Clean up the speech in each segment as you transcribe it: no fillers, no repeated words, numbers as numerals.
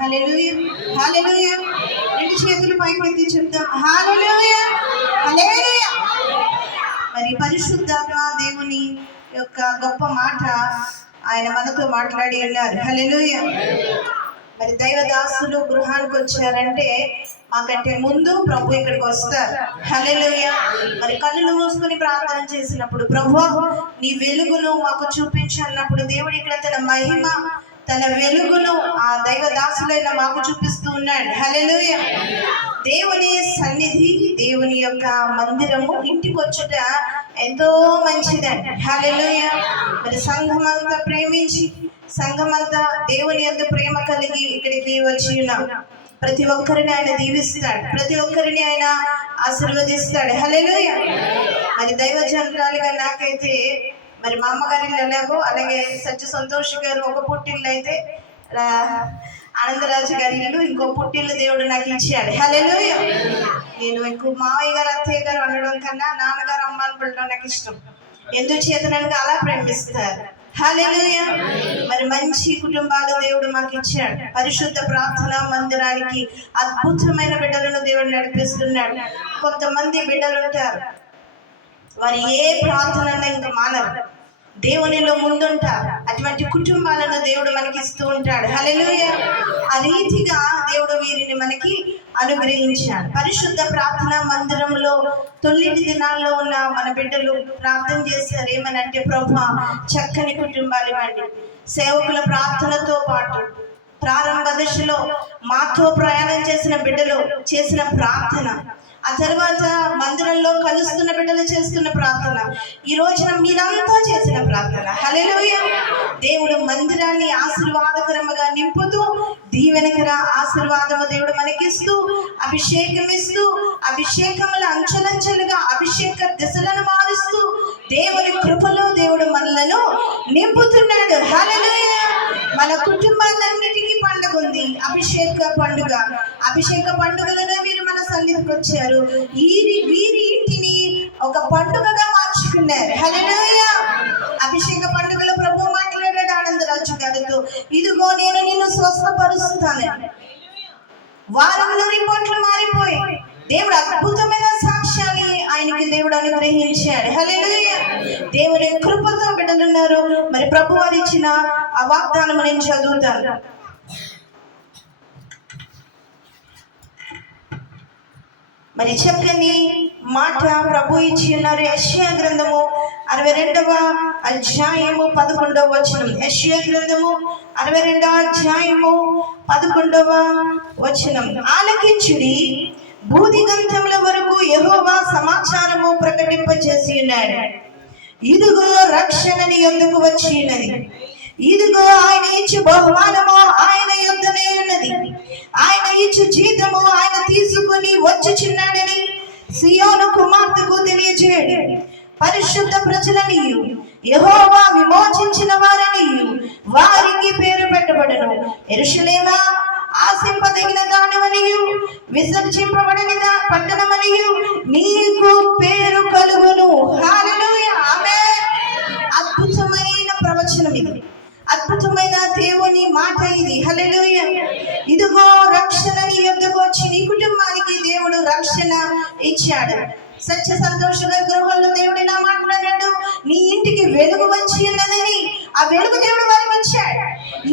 హల్లెలూయా హల్లెలూయా. రెండు చేతులు పైకి చెప్తాం హల్లెలూయా హల్లెలూయా. మరి పరిశుద్ధాత్మ దేవుని యొక్క గొప్ప మాట ఆయన మనతో మాట్లాడి ఉన్నారు. హల్లెలూయా. మరి దైవదాసులు గృహానికి వచ్చారంటే మాకంటే ముందు ప్రభు ఇక్కడికి వస్తారు. హల్లెలూయా. మరి కళ్ళు మూసుకొని ప్రార్థన చేసినప్పుడు ప్రభు నీ వెలుగును మాకు చూపించన్నప్పుడు దేవుడు ఇక్కడ తన మహిమ తన వెలుగును ఆ దైవదాసులైన మాకు చూపిస్తూ ఉన్నాడు. హల్లెలూయా. దేవుని సన్నిధి దేవుని యొక్క మందిరము ఇంటికి వచ్చుట ఎంతో మంచిదండి. హల్లెలూయా. మరి సంఘమంతా ప్రేమించి సంఘమంతా దేవుని యందు ప్రేమ కలిగి ఇక్కడికి వచ్చి ఉన్నాం. ప్రతి ఒక్కరిని ఆయన దీవిస్తాడు, ప్రతి ఒక్కరిని ఆయన ఆశీర్వదిస్తాడు. హల్లెలూయా. మరి దైవజనురాలుగా నాకైతే మరి మా అమ్మగారి ఎలాగో అలాగే సత్య సంతోష్ గారు ఒక పుట్టిల్లు అయితే ఆనందరాజు గారి ఇల్లు ఇంకో పుట్టిల్లు దేవుడు నాకు ఇచ్చాడు. హల్లెలూయా. నేను ఎక్కువ మావయ్య గారు అత్తయ్య గారు అనడం కన్నా నాన్నగారు అమ్మ అనడం నాకు ఇష్టం. ఎందుకు చేతనగా అలా ప్రేమిస్తారు. హల్లెలూయా. మరి మంచి కుటుంబాలు దేవుడు మాకు ఇచ్చాడు. పరిశుద్ధ ప్రార్థన మందిరానికి అద్భుతమైన బిడ్డలను దేవుడు నడిపిస్తున్నాడు. కొంతమంది బిడ్డలు ఉంటారు, వారు ఏ ప్రార్థన ఇంకా మానరు, దేవునిలో ముందుంటారు. అటువంటి కుటుంబాలను దేవుడు మనకి ఇస్తూ ఉంటాడు. హల్లెలూయా. ఆ రీతిగా దేవుడు వీరిని మనకి అనుగ్రహించాడు. పరిశుద్ధ ప్రార్థన మందిరంలో 9 దినాల్లో ఉన్న మన బిడ్డలు ప్రార్థన చేశారు. ఏమనంటే ప్రభువా చక్కని కుటుంబాలు ఇవ్వండి. సేవకుల ప్రార్థనతో పాటు ప్రారంభ దశలో మాతో ప్రయాణం చేసిన బిడ్డలు చేసిన ప్రార్థన, ఆ తర్వాత మందిరంలో కలుస్తున్న బిడ్డలు చేస్తున్న ప్రార్థన, ఈ రోజున మీరంతా చేసిన ప్రార్థన. హల్లెలూయా. దేవుడు మందిరాన్ని ఆశీర్వాదకరముగా నింపుతూ దీవెనకర ఆశీర్వాదము దేవుడు మనకిస్తూ అభిషేకం ఇస్తూ అభిషేకముల అంచెలంచెలుగా అభిషేక దిశలను మారుస్తూ దేవుని కృపలో దేవుడు మనలను నింపుతున్నాడు. హల్లెలూయా. మన కుటుంబాలన్నిటికీ పండుగ ఉంది, అభిషేక పండుగ. అభిషేక పండుగలలో వీరు మన సన్నిధికి వచ్చారు. వీరి ఇంటిని ఒక పండుగగా మార్చుకున్నారు. హల్లెలూయా. అభిషేక పండుగలో ప్రభు మాట్లాడాడు ఆనందరాజు గారితో, ఇదిగో నేను నిన్ను స్వస్థపరుస్తాను. వారంలో రిపోర్ట్లు మారిపోయి దేవుడు అద్భుతమైన సాక్ష్యాన్ని ఆయనకి దేవుడు అనుగ్రహించాడు. హల్లెలూయా. దేవుని కృపతో బిడ్డలున్నారు. మరి ప్రభు వారు ఇచ్చిన ఆ వాగ్దానం నేను చదువుతాను. మరి చక్కని మాట ప్రభు ఇచ్చి ఉన్నారు. యెషయా గ్రంథము 62వ అధ్యాయము 11వ వచనం. యెషయా గ్రంథము 62వ అధ్యాయము 11వ వచనం. ఆలకించుడి, భూదిగంతముల వరకు యెహోవా సమాచారము ప్రకటింపజేసి ఉన్నాడు. ఇదిగో రక్షణ నీ యొద్దకు వచ్చి ఉన్నది. ఇదిగో ఆయన ఇచ్చు బహుమానము ఆయన యొద్దనే ఉన్నది. ఆయన ఇచ్చు జీతము ఆయన తీసుకుని వచ్చుచున్నాడని సియోను కుమార్తెకు తెలియజేయడు. పరిశుద్ధ ప్రజలనియు యెహోవా విమోచించిన వారనియు వారికి పేరు పెట్టబడును. యెరూషలేమా ఆశింపదగిన దానమనియు విసర్జింపబడని పట్టణమనియు నీకు పేరు కలుగును. హల్లెలూయా. ఆమేన్. అద్భుతమైన ప్రవచనం ఇది, అద్భుతమైన దేవుని మాట ఇది. హల్లెలూయా. ఇదిగో రక్షణ నీ యొద్దకు వచ్చి నీ కుటుంబానికి దేవుడు రక్షణ ఇచ్చాడు. సత్య సంతోష గృహంలో దేవుడు ఇలా మాట్లాడాడు, నీ ఇంటికి వెలుగు వచ్చి ఉన్నదని. ఆ వెలుగు దేవుడు వారికి వచ్చాడు.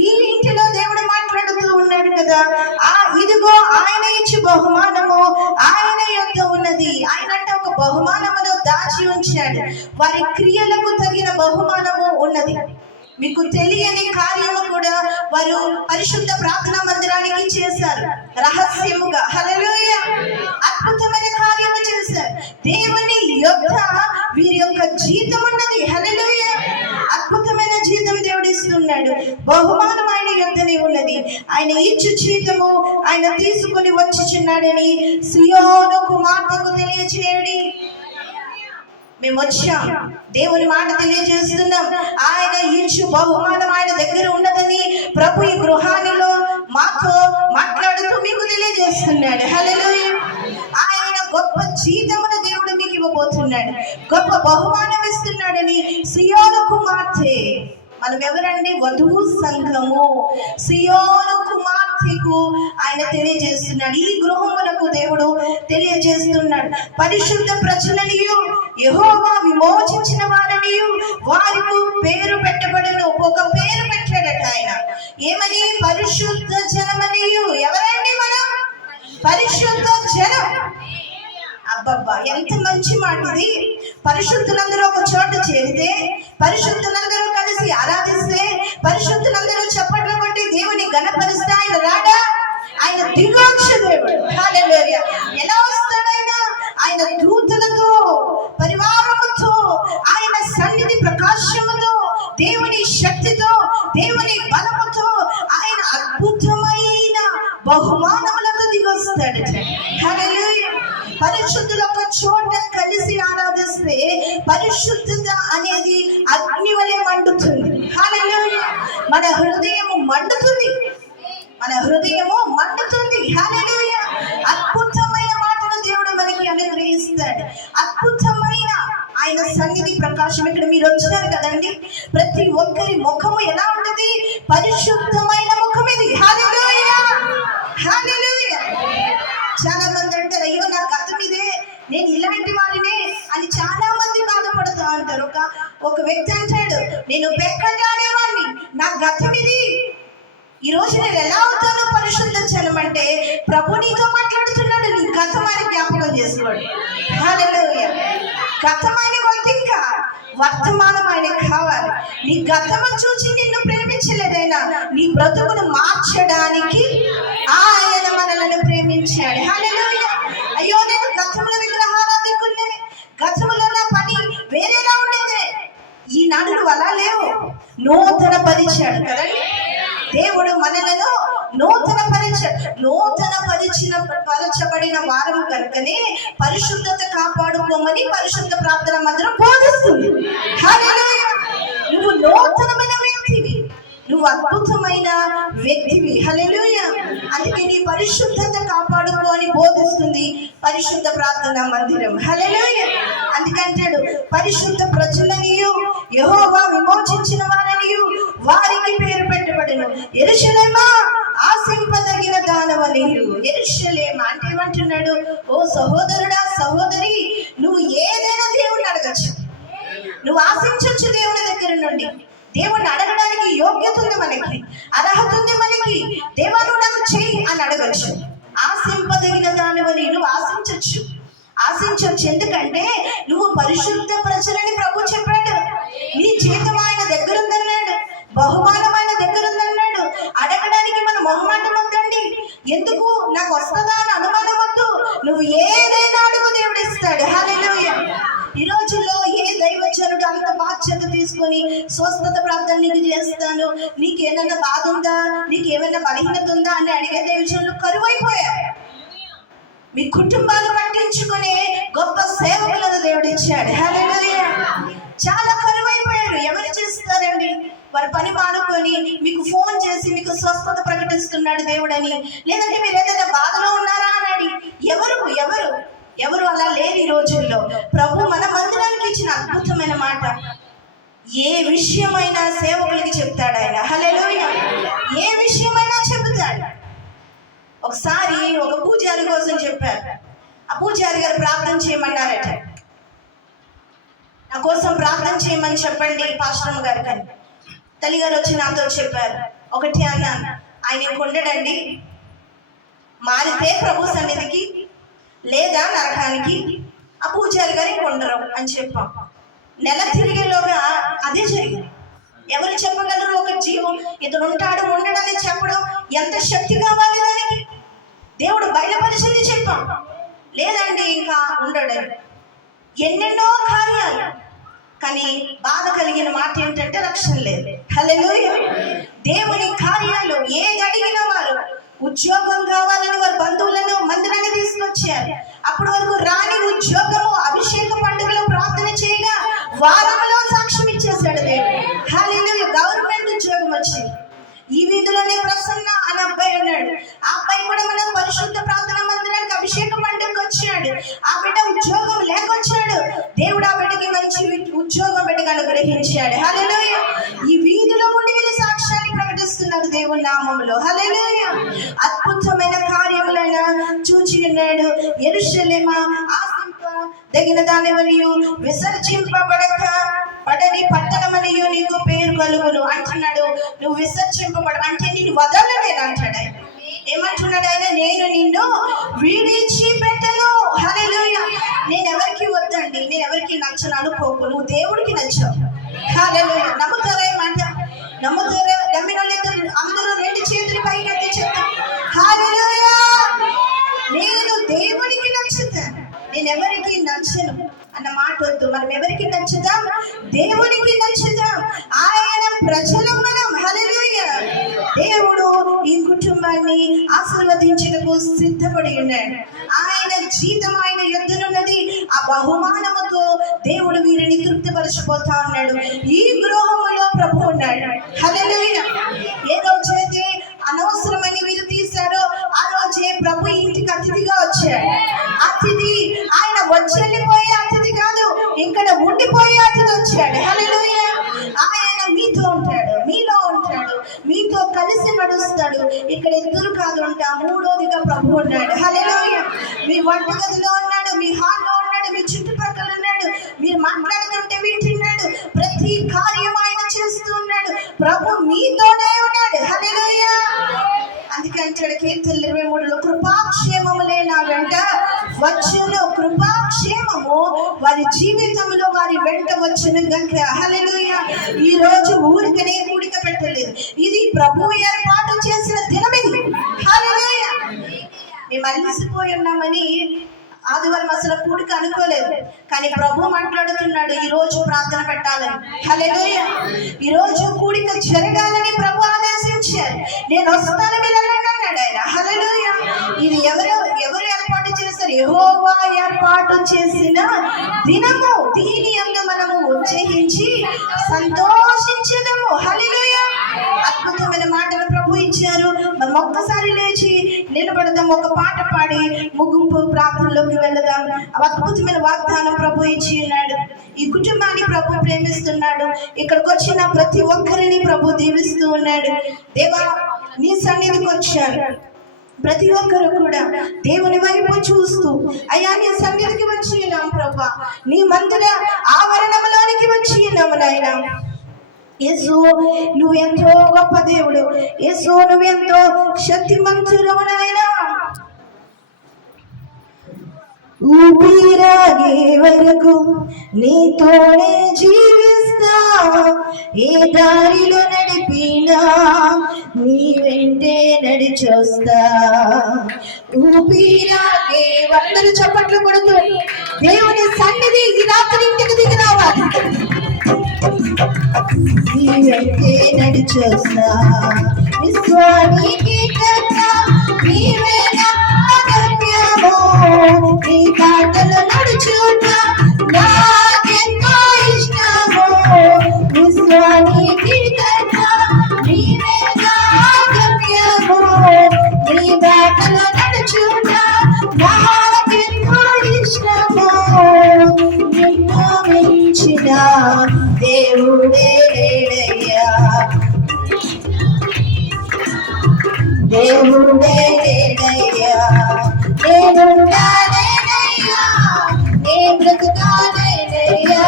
ఈ ఇంటిలో దేవుడు మాట్లాడుతూ ఉన్నాడు కదా, ఇదిగో ఆయన ఇచ్చి బహుమానము ఆయన యొద్ద ఉన్నది. ఆయన అంటే ఒక బహుమానమును దాచి ఉంచాడు. వారి క్రియలకు తగిన బహుమానము ఉన్నది. మీకు తెలియని కార్యము కూడా వారు పరిశుద్ధ ప్రార్థనా మందిరానికి చేశారు రహస్యముగా. హల్లెలూయా. అద్భుతమైన కార్యము చేశారు. దేవుని యొద్ద వీరి యొక్క జీతం ఉన్నది. హల్లెలూయా. అద్భుతమైన జీతం దేవుడు ఇస్తున్నాడు. బహుమానం ఆయన యొద్దనే ఉన్నది. ఆయన ఇచ్చు జీతము ఆయన తీసుకుని వచ్చుచున్నాడని సియోను కుమార్తెకు తెలియజేయడి. మేము వచ్చాం, దేవుని మాట తెలియజేస్తున్నాం. ఆయన ఇచ్చు బహుమానం ఆయన దగ్గర ఉన్నదని ప్రభు ఈ గృహానిలో మాతో మాట్లాడుతూ మీకు తెలియజేస్తున్నాడు. హల్లెలూయా. ఆయన గొప్ప జీతమును దేవుడు మీకు ఇవ్వబోతున్నాడు, గొప్ప బహుమానం ఇస్తున్నాడని సియోను కుమార్తె మనం ఎవరండి? వధువు సంఘము. సియోను కుమార్తెకు ఆయన తెలియజేస్తున్నాడు, ఈ గృహములకు దేవుడు తెలియజేస్తున్నాడు. పరిశుద్ధ ప్రజలనియు యెహోవా విమోచించిన వారనియు వారికి పేరు పెట్టబడును. ఒక పేరు పెట్టాడట ఆయన. ఏమని? పరిశుద్ధ జనమనియు. ఎవరండి మనం? పరిశుద్ధ జనం. అబ్బబ్బా, ఎంత మంచి మాట ఇది! పరిశుద్ధులందరూ ఒక చోట చేరితే, పరిశుద్ధులందరూ కలిసి ఆరాధిస్తే, పరిశుద్ధులందరూ చప్పట్లు కొట్టి దేవుని ఘనపరిస్తే ఆయన రాడా? ఆయన దిగొచ్చు దేవుడు. హల్లెలూయా! ఎలా వస్తాడు ఆయన? ఆయన దూతలతో, పరివారముతో, ఆయన సన్నిధి ప్రకాశముతో, దేవుని శక్తితో, దేవుని బలముతో, ఆయన అద్భుతమైన బహుమానములతో దిగొస్తాడు. హల్లెలూయా! పరిశుద్ధులు ఒక చోట కలిసి ఆరాధిస్తే పరిశుద్ధత అనేది అగ్ని వలె మండుతుంది. హల్లెలూయా! మన హృదయము మండుతుంది, మన హృదయము మండుతుంది. హల్లెలూయా! అద్భుతమైన మాటలు దేవుడు మనకి అనుగ్రహిస్తాడు. అద్భుతమైన ఆయన సన్నిధి ప్రకాశం. ఇక్కడ మీరు వచ్చినారు కదండి, ప్రతి ఒక్కరి ముఖము ఎలా ఉంటుంది? పరిశుద్ధమైన ముఖం ఇది. హల్లెలూయా! హల్లెలూయా! చాలా మంది అంటారు, అయ్యో నా గతం ఇదే, నేను ఇలాంటి వారినే అని చాలా మంది బాధపడుతూ ఉంటారు. ఒక వ్యక్తి అంటాడు, నేను పెక్కడాడేవాడిని, నా గతం ఇది, ఈ రోజు నేను ఎలా అవుతాను పరిశుద్ధ జనం అంటే, ప్రభు నీతో మాట్లాడుతున్నాడు. నీ గతమాన్ని జ్ఞాపకం చేసుకోండి. హల్లెలూయా! గతమాన్ని వద్దు, ఇంకా వర్తమానం ఆయనకు కావాలి. నీ గతము చూసి నిన్ను ప్రేమించలేదైనా నీ బ్రతుకును మార్చడానికి ఆయన మనలను ప్రేమించాడు. హల్లెలూయా! అయ్యో నేను గతంలో విగ్రహారాధికునే, గతంలో నా పని వేరేలా ఉండేదే, ఈనాడు నువ్వు అలా లేవు, నూతన పరిచాడు కదండి దేవుడు మనలను. నూతన పరచబడిన వారము కనుకనే పరిశుద్ధత కాపాడుకోమని పరిశుద్ధ ప్రార్థన మందిరం బోధిస్తుంది. హల్లెలూయా! నువ్వు నూతనమైన వ్యక్తివి, నువ్వు అద్భుతమైన వ్యక్తివి. హల్లెలూయా! అందుకే నీ పరిశుద్ధత కాపాడుకో అని బోధిస్తుంది పరిశుద్ధ ప్రార్థన మందిరం. హల్లెలూయా! అందుకంటాడు, పరిశుద్ధ ప్రజలనియు యెహోవా విమోచించిన వారనియు వారికి పేరు పెట్టబడును. యెరూషలేమా ఆశింపదగిన దానవనియు. యెరూషలేమా అంటే ఏమంటున్నాడు? ఓ సహోదరుడా, సహోదరి, నువ్వు ఏదైనా దేవుణ్ణి అడగచ్చు, నువ్వు ఆశించవచ్చు దేవుని దగ్గర నుండి. దేవుణ్ణి అడగడానికి యోగ్యత ఉంది మనకి, అర్హత ఉంది మనకి. దేవా నువ్వు నాకు చెయ్యి అని అడగచ్చు. ఆశింపదగిన దానివని నువ్వు ఆశించవచ్చు. ఎందుకంటే నువ్వు పరిశుద్ధ ప్రజలని ప్రభు చెప్పాడు. నీ జీతం ఆయన దగ్గర ఉందన్నాడు, బహుమానం ఆయన దగ్గర ఉందన్నాడు. అడగడానికి మన మొహమాటం వద్దండి. ఎందుకు? నాకు వస్తుందా అని అనుమానం వద్దు. నువ్వు ఏదైనా అడుగు, దేవుడు ఇస్తాడు. హల్లెలూయా! ఈ రోజుల్లో ఏ దైవజనుడు అంత బాధ్యత తీసుకొని స్వస్థత ప్రార్థన నీకు చేస్తాను, నీకు ఏమైనా బాధ ఉందా, నీకు ఏమైనా బలహీనత ఉందా అని అడిగే దైవజనులు కరువైపోయారు. మీ కుటుంబాలు పట్టించుకునే గొప్ప సేవకులను దేవుడు ఇచ్చాడు. హల్లెలూయా! చాలా కరువైపోయారు. ఎవరు చేస్తారండి? వారి పని మానుకొని మీకు ఫోన్ చేసి మీకు స్వస్థత ప్రకటిస్తున్నాడు దేవుడని, లేదంటే మీరు ఏదైనా బాధలో ఉన్నారా అని ఎవరు అలా లేని రోజుల్లో ప్రభు మన మందిరానికి ఇచ్చిన అద్భుతమైన మాట, ఏ విషయమైనా సేవకులకి చెప్తాడు ఆయన. హల్లెలూయా! ఏ విషయమైనా చెబుతాడు. ఒకసారి ఒక పూజారి కోసం చెప్పారు. ఆ పూజారి గారు ప్రార్థన చేయమన్నారట. నా కోసం ప్రార్థన చేయమని చెప్పండి పాస్టర్ గారు కానీ. తల్లిగారు వచ్చి నాతో చెప్పారు. ఒకటి అన్నాను, ఆయన కొండడండి, మారితే ప్రభు సన్నిధికి లేదా నరకానికి. ఆ పూజారి గారి కొండరు అని చెప్పాం. నెల తిరిగేలోగా అదే జరిగింది. ఎవరు చెప్పగలరు? ఒక జీవం ఇతడు ఉంటాడు ఉండడని చెప్పడం ఎంత శక్తి కావాలి దానికి? దేవుడు బయలుపరిచింది చెప్పాం. లేదండి ఇంకా ఉండడని. ఎన్నెన్నో కార్యాలు, కానీ బాధ కలిగిన మాట ఏంటంటే రక్షణ లేదు. హల్లెలూయా! దేవుని కార్యాలు ఏది అడిగిన వారు, ఉద్యోగం కావాలని వారి బంధువులను మందిరాన్ని తీసుకొచ్చారు. అప్పటి వరకు రాని ఉద్యోగము, అభిషేక పండుగలో ప్రార్థన చేయగా వారంలో సాక్ష్యం ఇచ్చేసాడు దేవుడు. హల్లెలూయా! గవర్నమెంట్ ఉద్యోగం వచ్చింది. ఈ వీధిలోనే ప్రసన్న అని అబ్బాయి ఉన్నాడు. ఆ అబ్బాయి కూడా మనం పరిశుద్ధ ప్రార్థన మందిరానికి అభిషేక పండుగకు వచ్చాడు. ఆ బిడ్డ ఉద్యోగం లేకొచ్చాడు. దేవుడు ఆ బిడ్డకి మంచి ఉద్యోగం బిడ్డకు అనుగ్రహించాడు. హల్లెలూయా! ఈ వీధి ఉన్నాడు. యెరూషలేమా ఆశింపదగిన దానివనియు విసర్జింపబడని పట్టణమనియు నీకు పేరు కలుగును అంటున్నాడు. నువ్వు విసర్జింపబడ అంటే నేను వదలలేను అంటాడు ఆయన. ఏమంటున్నాడు ఆయన? నేను నిన్ను విడిచిపెట్టను. హల్లెలూయా. నేను ఎవరికి వద్దండి, నేను ఎవరికి నచ్చను అనుకోకు, నువ్వు దేవుడికి నచ్చావు. హల్లెలూయా. నమ్ముతారా? ఏమంట నమ్ముతారా? నమ్మిన అందరూ రెండు చేతులు పైకెత్తి చెప్తాం హల్లెలూయా. నేను దేవుడికి నచ్చుతాను, నేను ఎవరికి నచ్చను అన్న మాట వద్దు. మనం ఎవరికి నచ్చుతాం? దేవుడికి నచ్చుతాం. ఆయన ప్రజలు మనం. హల్లెలూయా. దేవుడు ఈ కుటుంబాన్ని ఆశీర్వదించుటకు సిద్ధపడి ఉన్నాడు. ఆయన జీతం ఆయన యుద్ధనున్నది. ఆ బహుమానముతో దేవుడు వీరిని తృప్తిపరచిపోతా ఉన్నాడు. ఈ గృహములో ప్రభు ఉన్నాడు. హల్లెలూయా. ఏ రోజైతే అనవసరమని వీరు తీశారో ఆ రోజే ప్రభు ఇంటికి అతిథిగా వచ్చాడు. అతిథి ఆయన వెళ్ళిపోయే అతిథి కాదు, ఇక్కడ ఉండిపోయే అతిథి వచ్చాడు. హల్లెలూయా. ఆయన మీతో ఉంటాడు, మీలో ఉంటాడు, మీతో కలిసి నడుస్తాడు. ఇక్కడ ఇద్దరు కాదు ఉంటా, మూడోదిగా ప్రభు ఉన్నాడు. హల్లెలూయా. మీ వంటగదిలో ఉన్నాడు, మీ హాల్లో ఉన్నాడు, మీ చుట్టుపక్కల ఉన్నాడు, మీరు మాట్లాడుతుంటే వింటున్నాడు. ప్రతి కార్యం ఆయన చేస్తూ ఉన్నాడు. ప్రభు మీతోనే ఉన్నాడు. హల్లెలూయా. అందుకే అంటాడు కీర్తనలు 23లో కృపాక్షేమములే నా వెంట వచ్చును. కృపాక్షేమము వారి జీవితంలో వారి వెంట వచ్చును గనుక. హల్లెలూయా. ఈ రోజు ఊరికనే కూడిక పెట్టలేదు, ఇది ప్రభు ఏర్పాటు చేసిన దినం ఇది. హల్లెలూయా. మేము అలసిపోయి ఉన్నామని ఆదివారం అసలు కూడిక అనుకోలేదు, కానీ ప్రభు మాట్లాడుతున్నాడు ఈ రోజు ప్రార్థన పెట్టాలని. హల్లెలూయా. ఈ రోజు కూడిక జరగాలని ప్రభు ఆదేశించారు. నేను వస్తాను వెళ్ళండి అన్నాడు ఆయన. హల్లెలూయా. ఇది ఎవరు ఏర్పాటు చేశారు? యెహోవా ఏర్పాటు చేసిన దినము. దీని యందు మనము ఉత్సహించి సంతోషించుదాము. హల్లెలూయా. అద్భుతమైన మాటలు ప్రభు ఇచ్చారు. మనం ఒక్కసారి లేచి నిలబడదాం, ఒక పాట పాడి ముగింపు ప్రార్థనలోకి వెళ్దాం. అద్భుతమైన వాగ్దానం ప్రభు ఇచ్చి ఉన్నాడు. ఈ కుటుంబాన్ని ప్రభు ప్రేమిస్తున్నాడు. ఇక్కడికి వచ్చిన ప్రతి ఒక్కరిని ప్రభు దీవిస్తూ ఉన్నాడు. దేవా, నీ సన్నిధికి వచ్చారు ప్రతి ఒక్కరు కూడా దేవుని వైపు చూస్తూ, అయ్యా నీ సన్నిధికి వచ్చి ఉన్నాం ప్రభా, నీ మందిర ఆవరణంలోనికి వచ్చి ఉన్నాము నాయన. యేసు నువ్వెంతో గొప్ప దేవుడు. యేసు నువ్వెంతో శక్తిమంతుడవు నాయన. ఊపిరాగే వరకు నీతోనే జీవిస్తా, ఏ దారిలో నడిపినా నీ వెంటే నడిచొస్తా. ఊపిరాగే అందరూ చప్పట్లు కొడుతూ దేవుని సన్నిధి ఈ రాత్రి ఇంటికి దిగి రావాలి. నీ వెంటే నడిచొస్తా, విశ్వానికి కన్నా నీవే నీ బాటలో నడుచుట నాకెంతో ఇష్టము. విశ్వానికి కన్నా నీవే నా గమ్యము. నీ బాటలో నడుచుట నాకెంతో ఇష్టము. నిన్ను మించిన దేవుడే లేడయ్యా, దేవుడే లేడయ్యా. నేనున్నానేనయ్యా, నే బ్రతుకానేనయ్యా,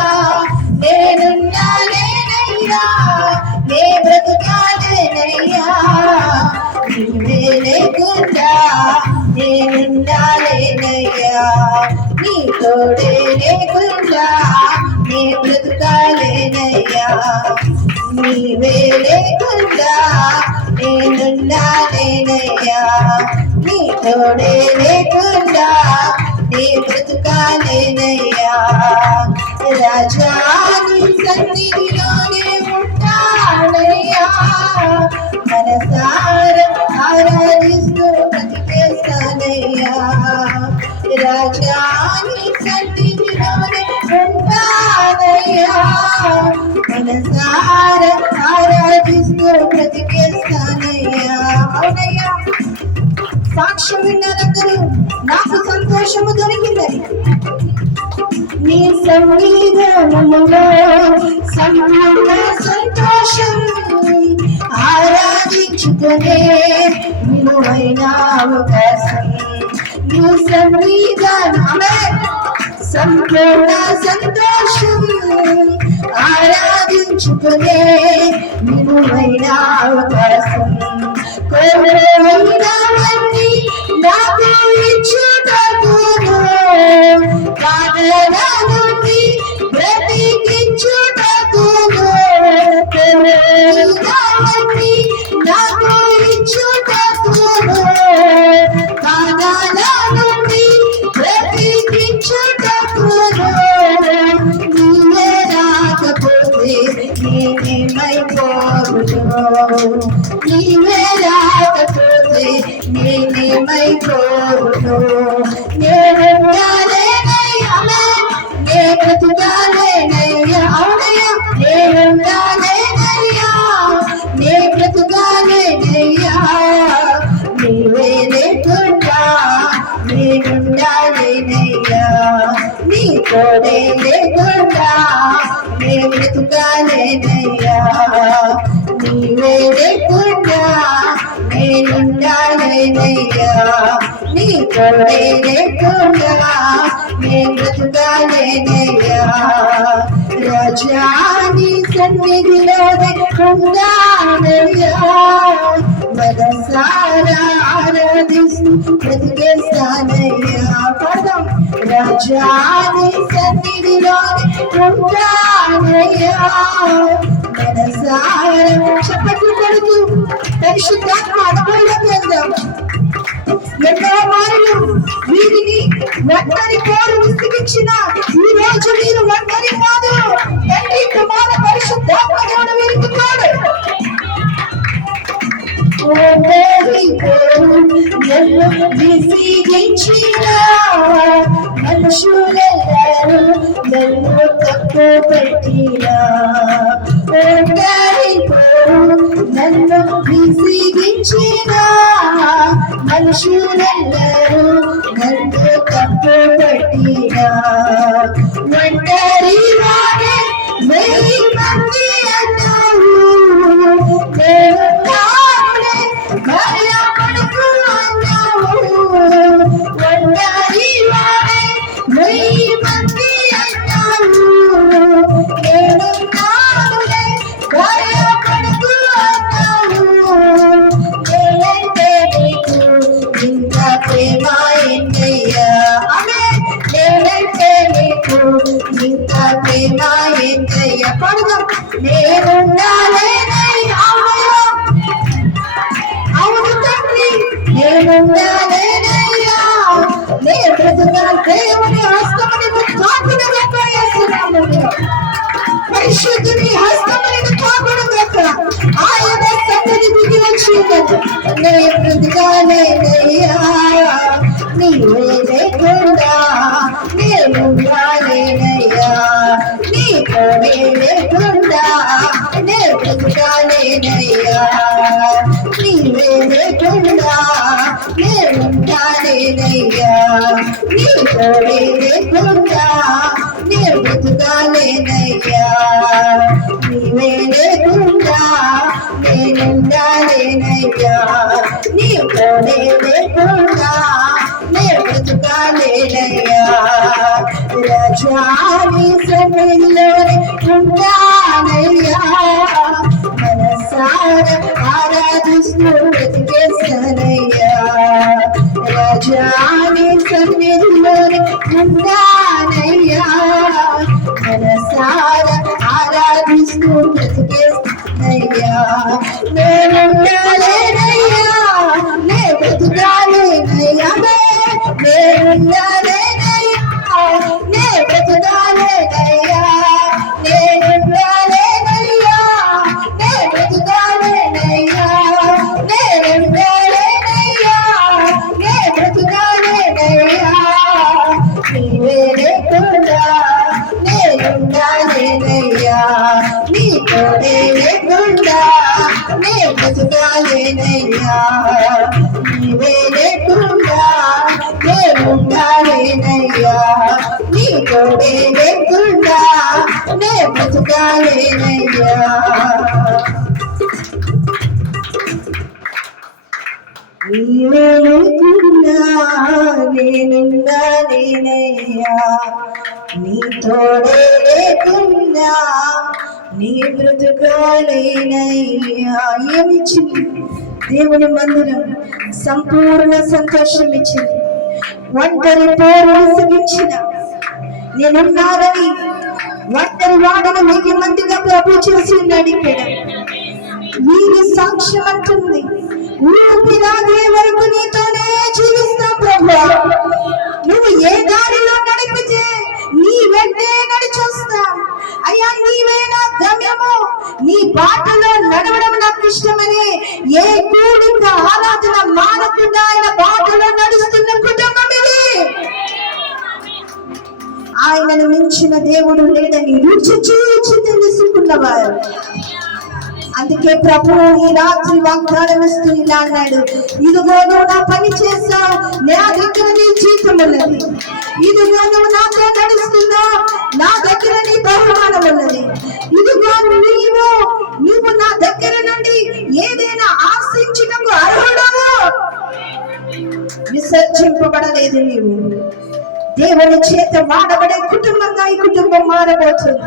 నేనున్నానేనయ్యా, నే బ్రతుకానేనయ్యా. నీవే లేకుండా నేనున్నానేనయ్యా, నీ తోడే లేకుండా నే బ్రతుకాలేనయ్యా. నీవే లేకుండా నేనున్నానేనయ్యా, నీ తోడే లేకుండా నీ బ్రతుకాలేనయ్యా. రాజా నీ సన్నిధిలోనే ఉంటానయ్యా, మనసారా ఆరాధిస్తూ బ్రతికేస్తానయ్యా. రాజా నీ సన్నిధిలోనే ఉంటానయ్యా, మనసారా ఆరాధిస్తూ బ్రతికేస్తానయ్యా. అవునయ్యా. సాక్ష్యం విన్నారందరూ, నాకు సంతోషము దొరికిందని. నీ సంగీతములో సంపూర్ణ సంతోషం, ఆరాధించుకునే విలువైన అవకాశం. నీ సన్నిధానమే సంపూర్ణ సంతోషం ఆరాధించుకునే విలువైన అవకాశం కోరినవన్నీ నాకు ఇచ్చుటకును కారణాల నుండి బ్రతికించుటకును కోరినవన్నీ నాకు ఇచ్చుటకును కారణాల నుండి బ్రతికించుటకును నీవే రాకపోతే నేనేమైపోదును నీవే రాకపోతే నేనేమైపోదును నేనుండాలేనయ్యా నే బ్రతుకాలేనయ్యా అవునయ్యా నేనుండాలేనయ్యా నే బ్రతుకాలేనయ్యా నీవే లేకుండా నేనుండాలేనయ్యా నీ తోడే లేకుండా నే బ్రతుకాలేనయ్యా నీవే లేకుండా నేనుండాలేనయ్యా నీ తోడే లేకుండా నే బ్రతుకాలేనయ్యా రాజా నీ సన్నిధిలోనే ఉండాలయ్యా మనసారా ఆరాధిస్తూ బ్రతికేస్తానయ్యా పదం రాజా నీ సన్నిధిలోనే ఉండాలయ్యా మనసారా చెప్పట్లు కొడుతూ పరిశుద్ధాత్మ అనుభవంలోకి వెళ్దాం ఎన్నో మార్లు వీరిని ఒంటరి కోరు విసిగించిన ఈ రోజు మీరు ఒంటరి కాదు తండ్రి కుమార పరిశుద్ధాత్మ దేవుడు వీరికి తోడు విసిగించిన మనుషులెల్లరూ నన్ను తప్పు పెట్టినా నన్ను విసిగించిన మనుషులెల్లరూ నన్ను తప్పు పెట్టినా ఒంటరి వాడే 1000 మంది అన్నావు భయపడుతూ అన్నావు ఒంటరి వాడే 1000 మంది అన్నావు నేనున్నానులే భయపడుతూ అన్నావు నేనంటే నీకు ఇంత ప్రేమ ఏంటయ్యా నేనంటే నీకు ఇంత ప్రేమ ఏంటయ్యా పడుదాం నేనున్నాలేనయ్యా అవును తండ్రి నేనున్నాలేనయ్యా నే బ్రతుకున్న దేవుని హస్తముని తాకుడుగా పరిశుద్ధుని హస్తముని తాకుడుగా ఆయన సన్నిధి దిగి వచ్చిందని నే బ్రతుకాలేనయ్యా నీవే లేకుండా నేనున్నాలేనయ్యా నీ తోడే లేకుండా నే బ్రతుకాలేనయ్యా నీవే లేకుండా నేనున్నాలేనయ్యా నీ తోడే లేకుండా నే బ్రతుకాలేనయ్యా నీవే లేకుండా నేనున్నాలేనయ్యా నీ తోడే లేకుండా నే బ్రతుకాలేనయ్యా రాజా నీ సన్నిధిలోనే ఉంటానయ్యా మనసారా ఆరాధిస్తూ బ్రతికేస్తానయ్యా రాజా నీ సన్నిధిలోనే ఉంటానయ్యా మనసారా ఆరాధిస్తూ బ్రతికేస్తానయ్యా నేనుండాలేనయ్యా నే బ్రతుకాలేనయ్యా నేనుండాలేనయ్యా నే బ్రతుకాలేనయ్యా నేనుండాలేనయ్యా నే బ్రతుకాలేనయ్యా నేనుండాలేనయ్యా నే బ్రతుకాలేనయ్యా నీవే లేకుండా నేనుండాలేనయ్యా నీ తోడే లేకుండా నే బ్రతుకాలేనయ్యా నీవే లేకుండా నేనుండాలేనయ్యా నీ తోడే లేకుండా నే బ్రతుకాలేనయ్యా నీవే లేకుండా నేనున్నానేనయ్యా, నీ తోడే లేకున్నా నీ బ్రతుకాలేనయ్యా. ఏమిచ్చింది దేవుని మందిరం? సంపూర్ణ సంతోషం ఇచ్చింది. ఒంటరి పోరు విసిగించిన నేనున్నానని ఒంటరి వాడను 1000 మందిగా ప్రభు చేసి నడిపాడు. వీరి సాక్ష్యం అంటుంది, ఊపిరాగే వరకు నీతోనే జీవిస్తాం ప్రభు. నువ్వు ఏ దారిలో నడిపితే నీ వెంటే నడిచొస్తా అయ్యా. నీవే నా గమ్యము, నీ బాటలో నడవడం నాకు ఇష్టమని ఏ కూడిక ఆరాధన మానకుండా ఆయన బాటలో నడుస్తున్న కుటుంబం ఇది. ఆయనను మించిన దేవుడు లేదని రుచి చూచి తెలుసుకున్నవారు. అందుకే ప్రభు ఈ రాత్రి వాగ్దానం ఇస్తూ ఇలా అన్నాడు, ఇదిగో నువ్వు నా పని చేస్తావు, నా దగ్గర నీ జీతం ఉన్నది. ఇదిగో నువ్వు నాతో నడుస్తున్నావు, నా దగ్గర నీ బహుమానం ఉన్నది. ఇదిగో నువ్వు నా దగ్గర నుండి ఏదైనా ఆశించినకు అర్హుడవు. విసర్జింపబడలేదు. నీవు దేవుని చేత వాడబడే కుటుంబంగా ఈ కుటుంబం మారబోతుంది.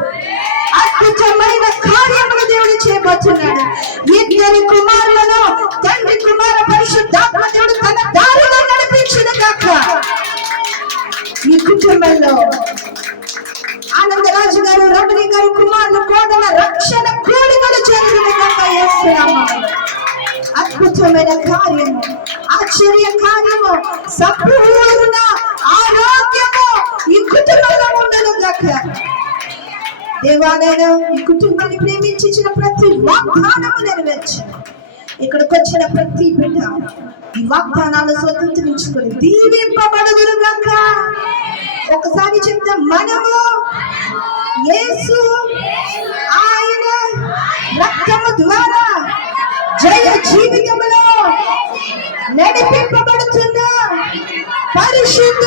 అద్భుతమైన కార్యములు దేవుడు చేయబోతున్నాడు. 2 కుమారులను తండ్రి కుమార పరిశుద్ధాత్మ దేవుడు తన దారిలో నడిపించిన గాక. ఈ కుటుంబంలో ఆనందరాజు గారు, రమణి గారు కుమారులు కోడల రక్షణ కోడికలు చేసిన గాక. అద్భుతమైన కార్యము, ఆశ్చర్య కార్యము, సంపూర్ణ ఆరోగ్యము ఈ కుటుంబంలో ఉండను గాక. దేవాలయం ఈ కుటుంబాన్ని ప్రేమించిన ప్రతి వాగ్దానము నెరవేర్చండి. ఇక్కడికి వచ్చిన ప్రతి బిడ్డ ఈ వాగ్దానాలు స్వతంత్రించుకొని దీవింపబడుదురు గాక. ఒకసారి చెప్తే, మనము యేసు ఆయన రక్తము ద్వారా జయ జీవితంలో నడిపింపబడుతున్న పరిశుద్ధ